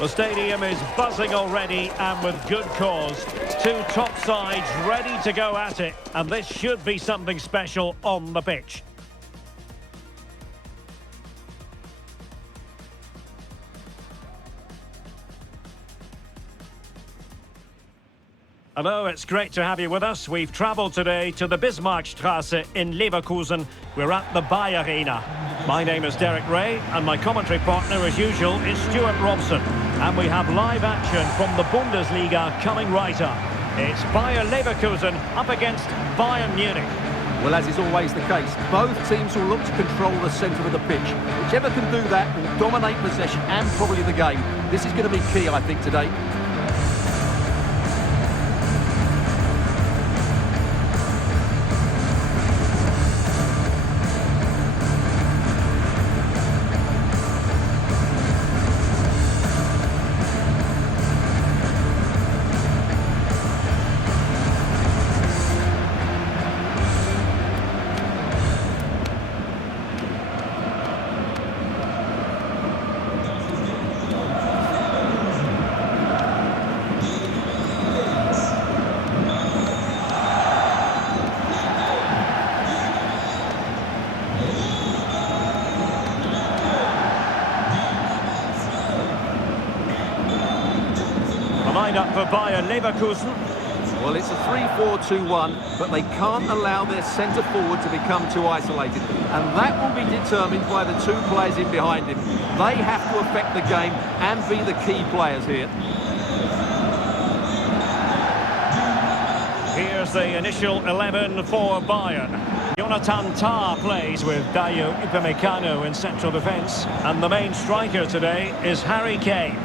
The stadium is buzzing already, and with good cause. Two top sides ready to go at it, and this should be something special on the pitch. Hello, it's great to have you with us. We've travelled today to the Bismarckstraße in Leverkusen. We're at the Bayern Arena. My name is Derek Ray, and my commentary partner, as usual, is Stuart Robson. And we have live action from the Bundesliga coming right up. It's Bayern Leverkusen up against Bayern Munich. Well, as is always the case, both teams will look to control the centre of the pitch. Whichever can do that will dominate possession and probably the game. This is going to be key, I think, today. Up for Bayern Leverkusen. Well, it's a 3-4-2-1, but they can't allow their centre forward to become too isolated. And that will be determined by the two players in behind him. They have to affect the game and be the key players here. Here's the initial 11 for Bayern. Jonathan Tah plays with Dayo Upamecano in central defence. And the main striker today is Harry Kane.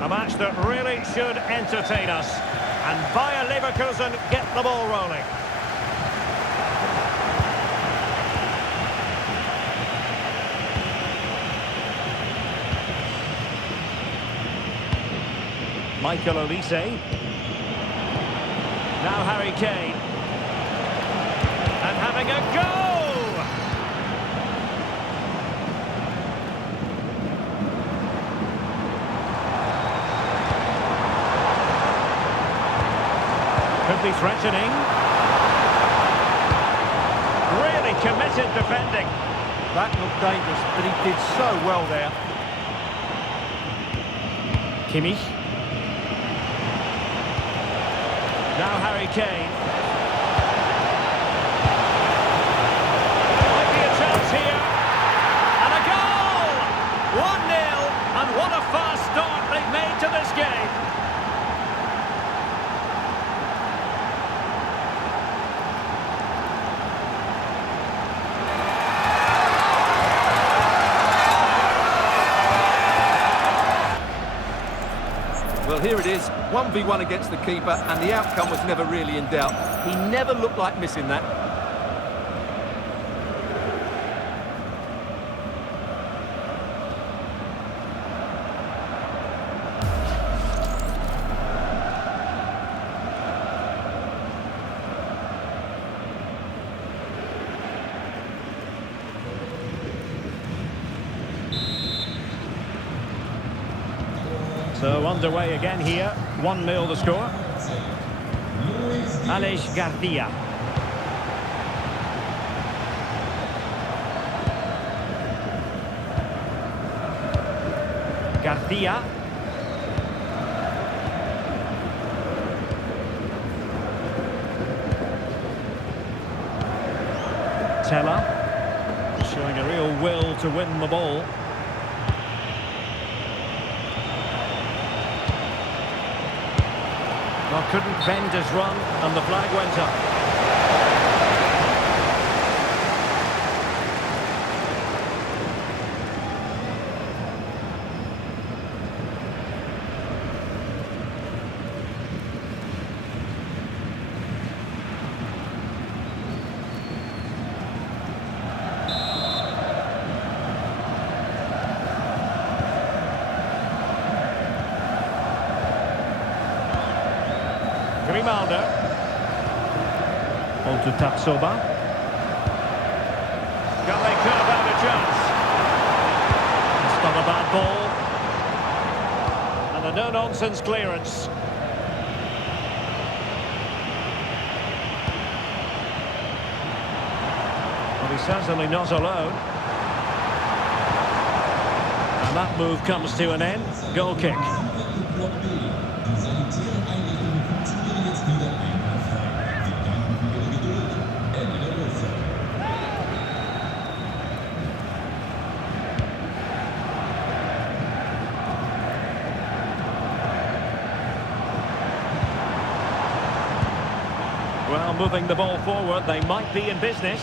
A match that really should entertain us. And Bayer Leverkusen get the ball rolling. Michael Olise. Now Harry Kane. And having a go! Could be threatening. Really committed defending. That looked dangerous, but he did so well there. Kimmich. Now Harry Kane. Might be a chance here. And a goal! 1-0, and what a fast start they've made to this game. Well, here it is, 1v1 against the keeper, and the outcome was never really in doubt. He never looked like missing that. So underway again here, 1-0 the score. Aleix Garcia. Garcia. Teller. Showing a real will to win the ball. Well, couldn't bend his run, and the flag went up. Grimaldo. On to Tapsoba. Can they curve out a chance? It's not a bad ball. And a no-nonsense clearance. Well, he's certainly not alone. And that move comes to an end. Goal kick. Well, moving the ball forward, they might be in business.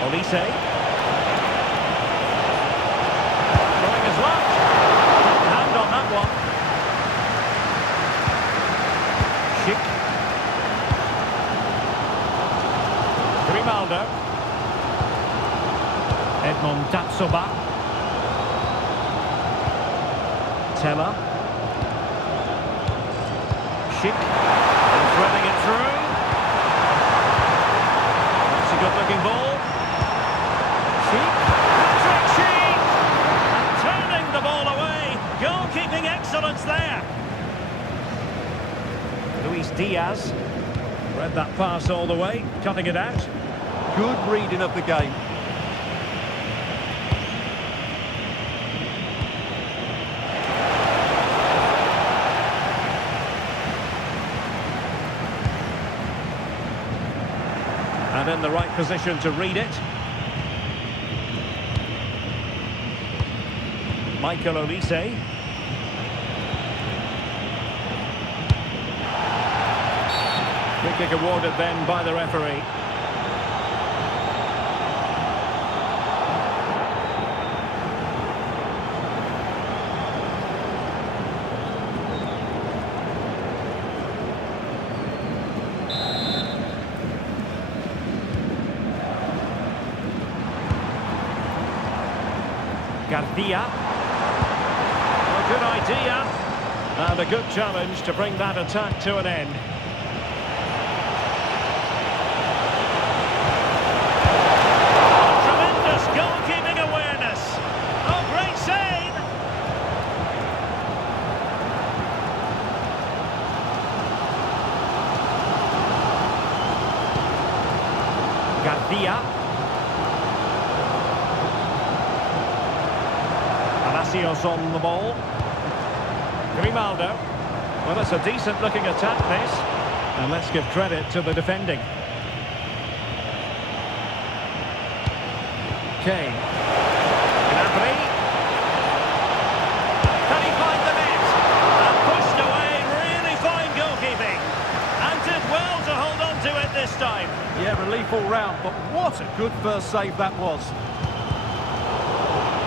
Olise. Throwing his luck. Hand on that one. Schick. Grimaldo. Edmond Tapsoba. Teller. Schick. And threading it through. That's a good-looking ball. Patrick Sheik! And turning the ball away. Goalkeeping excellence there. Luis Diaz. Read that pass all the way, cutting it out. Good reading of the game. And in the right position to read it. Michael Olise. Free kick awarded then by the referee. Garcia. Good idea, and a good challenge to bring that attack to an end. Tremendous goalkeeping awareness. Oh, great save! Garcia. Palacios on the ball. Grimaldo. Well, it's a decent-looking attack, this. And let's give credit to the defending. Kane. Gnabry. Can he find the net? And pushed away. Really fine goalkeeping. And did well to hold on to it this time. Yeah, relief all round, but what a good first save that was.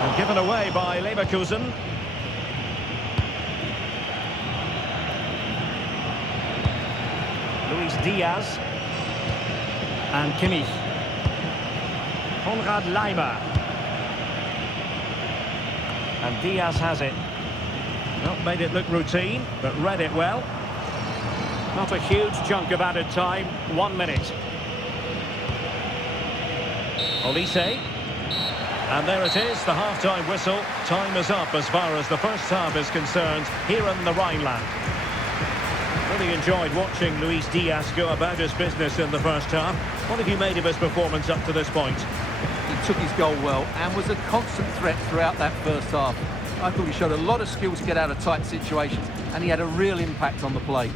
And given away by Leverkusen. Luis Diaz. And Kimmich. Konrad Leimer. And Diaz has it. Not made it look routine, but read it well. Not a huge chunk of added time. 1 minute. Olise. And there it is, the half-time whistle. Time is up as far as the first half is concerned here in the Rhineland. Really enjoyed watching Luis Diaz go about his business in the first half. What have you made of his performance up to this point? He took his goal well and was a constant threat throughout that first half. I thought he showed a lot of skill to get out of tight situations, and he had a real impact on the play.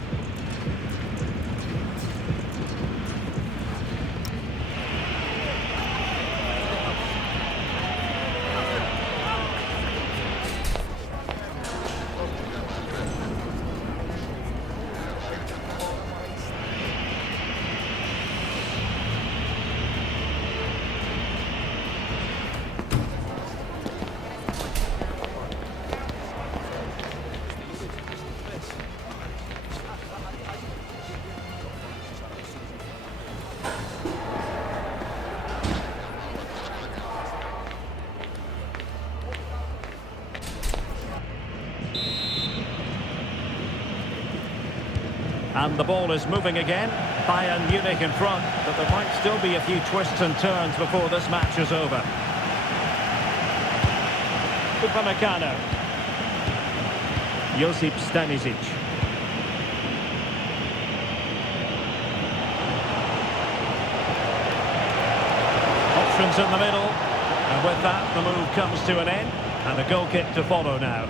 And the ball is moving again. Bayern Munich in front, but there might still be a few twists and turns before this match is over. Upamecano. Josip Stanisic. Options in the middle. And with that, the move comes to an end. And a goal kick to follow now.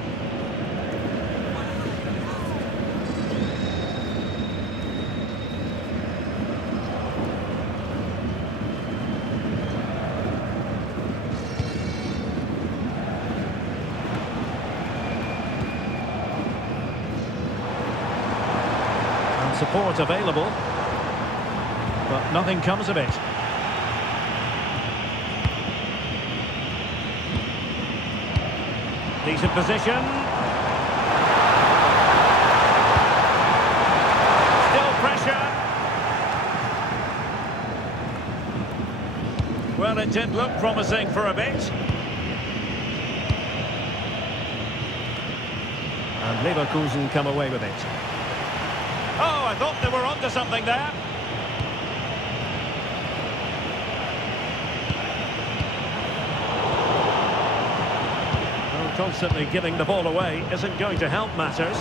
Support available, but nothing comes of it. Decent position. Still pressure. Well, it did look promising for a bit. And Leverkusen come away with it. Oh, I thought they were onto something there. Well, constantly giving the ball away isn't going to help matters.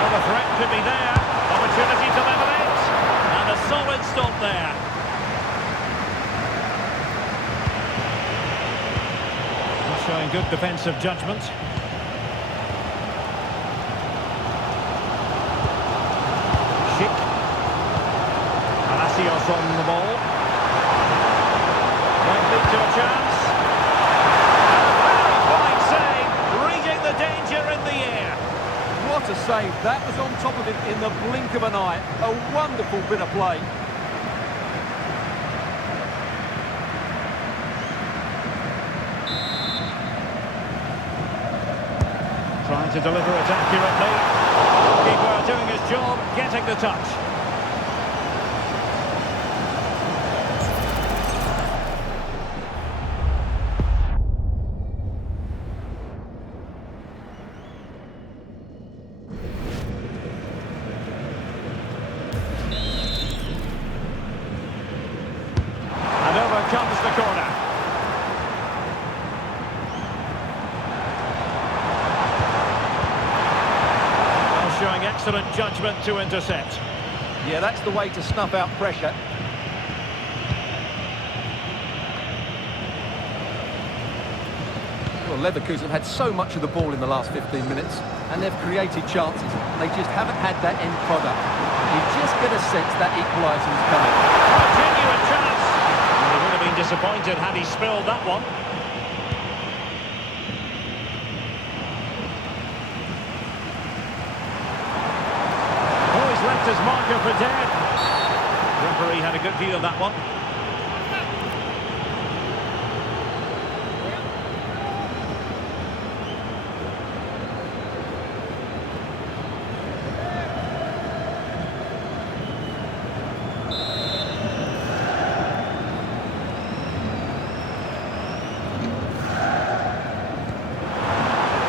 Well, the threat could be there. Opportunity to level it. And a solid stop there. Showing good defensive judgment. Schick. Palacios on the ball. Might lead to a chance. Fine save, reading the danger in the air. What a save. That was on top of it in the blink of an eye. A wonderful bit of play. Trying to deliver it accurately. Goalkeeper doing his job, getting the touch. And over comes the corner. Showing excellent judgment to intercept. Yeah, that's the way to snuff out pressure. Well, Leverkusen had so much of the ball in the last 15 minutes, and they've created chances. They just haven't had that end product. You just get a sense that equaliser is coming. A genuine chance. Well, he would have been disappointed had he spilled that one. Left his marker for dead. Referee had a good view of that one.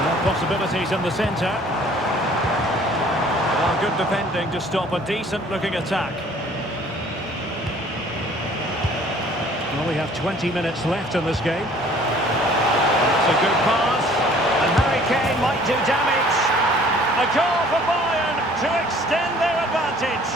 More possibilities in the centre. Good defending to stop a decent-looking attack. Well, we have 20 minutes left in this game. It's a good pass, and Harry Kane might do damage. A goal for Bayern to extend their advantage.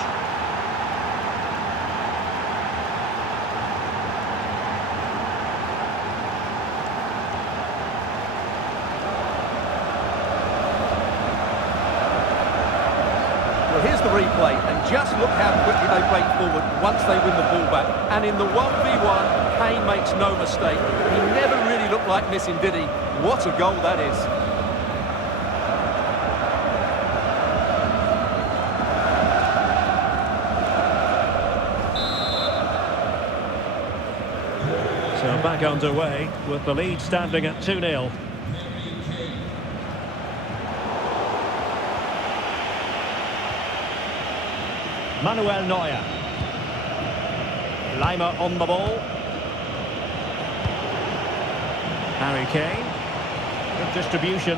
Here's the replay, and just look how quickly they break forward once they win the ball back. And in the 1v1, Kane makes no mistake. He never really looked like missing, did he? What a goal that is. So back underway with the lead standing at 2-0. Manuel Neuer. Lima on the ball. Harry Kane. Good distribution.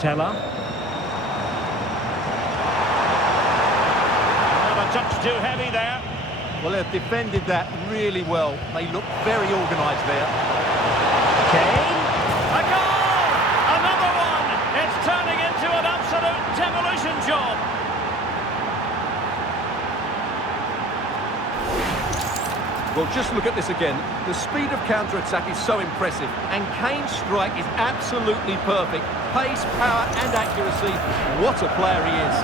Teller. A touch too heavy there. Well, they've defended that really well. They look very organised there. Kane. A goal! Another one! It's turning into an absolute demolition job. Well, just look at this again. The speed of counter-attack is so impressive, and Kane's strike is absolutely perfect. Pace, power and accuracy. What a player he is.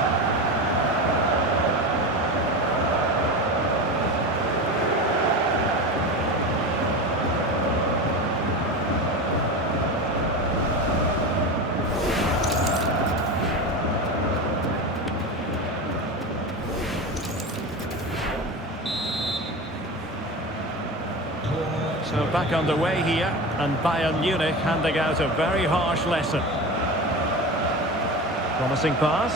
So back underway here, and Bayern Munich handing out a very harsh lesson. Promising pass.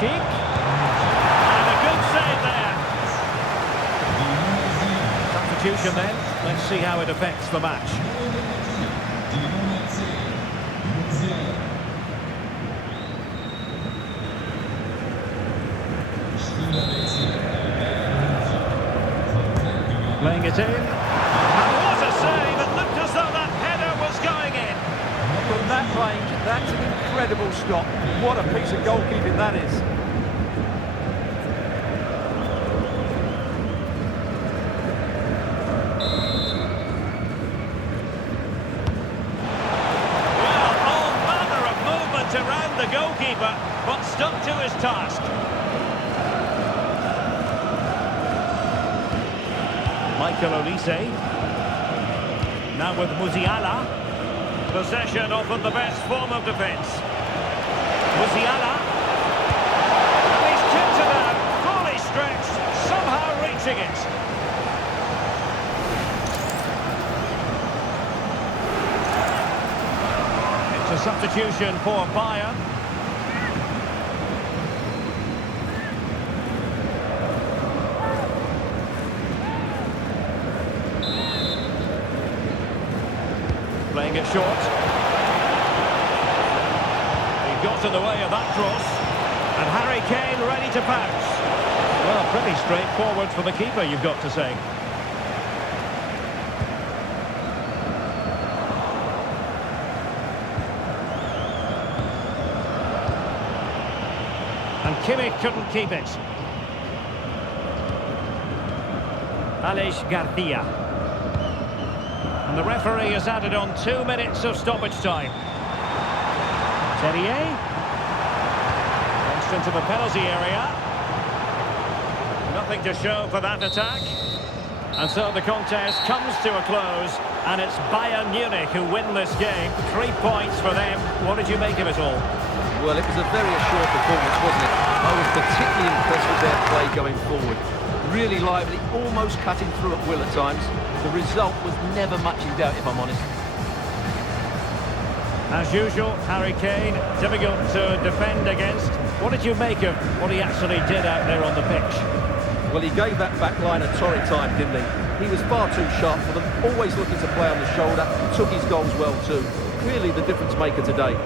Cheek. And a good save there. Substitution then. Let's see how it affects the match. Playing it in. And what a save! It looked as though that header was going in. From that range, that's an incredible stop. What a piece of goalkeeping that is. Well, all manner of movement around the goalkeeper, but stuck to his task. Michael Olise. Now with Musiala. Possession often the best form of defence. Musiala. And he's tipped it out, fully stretched, somehow reaching it. It's a substitution for Bayern. Playing it short. He got in the way of that cross. And Harry Kane ready to pounce. Well, pretty straightforward for the keeper, you've got to say. And Kimmich couldn't keep it. Aleix Garcia. And the referee has added on 2 minutes of stoppage time. Terrier. Launched into the penalty area. Nothing to show for that attack. And so the contest comes to a close. And it's Bayern Munich who win this game. 3 points for them. What did you make of it all? Well, it was a very assured performance, wasn't it? I was particularly impressed with their play going forward. Really lively, almost cutting through at will at times. The result was never much in doubt, if I'm honest. As usual, Harry Kane, difficult to defend against. What did you make of what he actually did out there on the pitch? Well, he gave that back line a torrid time, didn't he? He was far too sharp for them, always looking to play on the shoulder, took his goals well too. Really the difference maker today.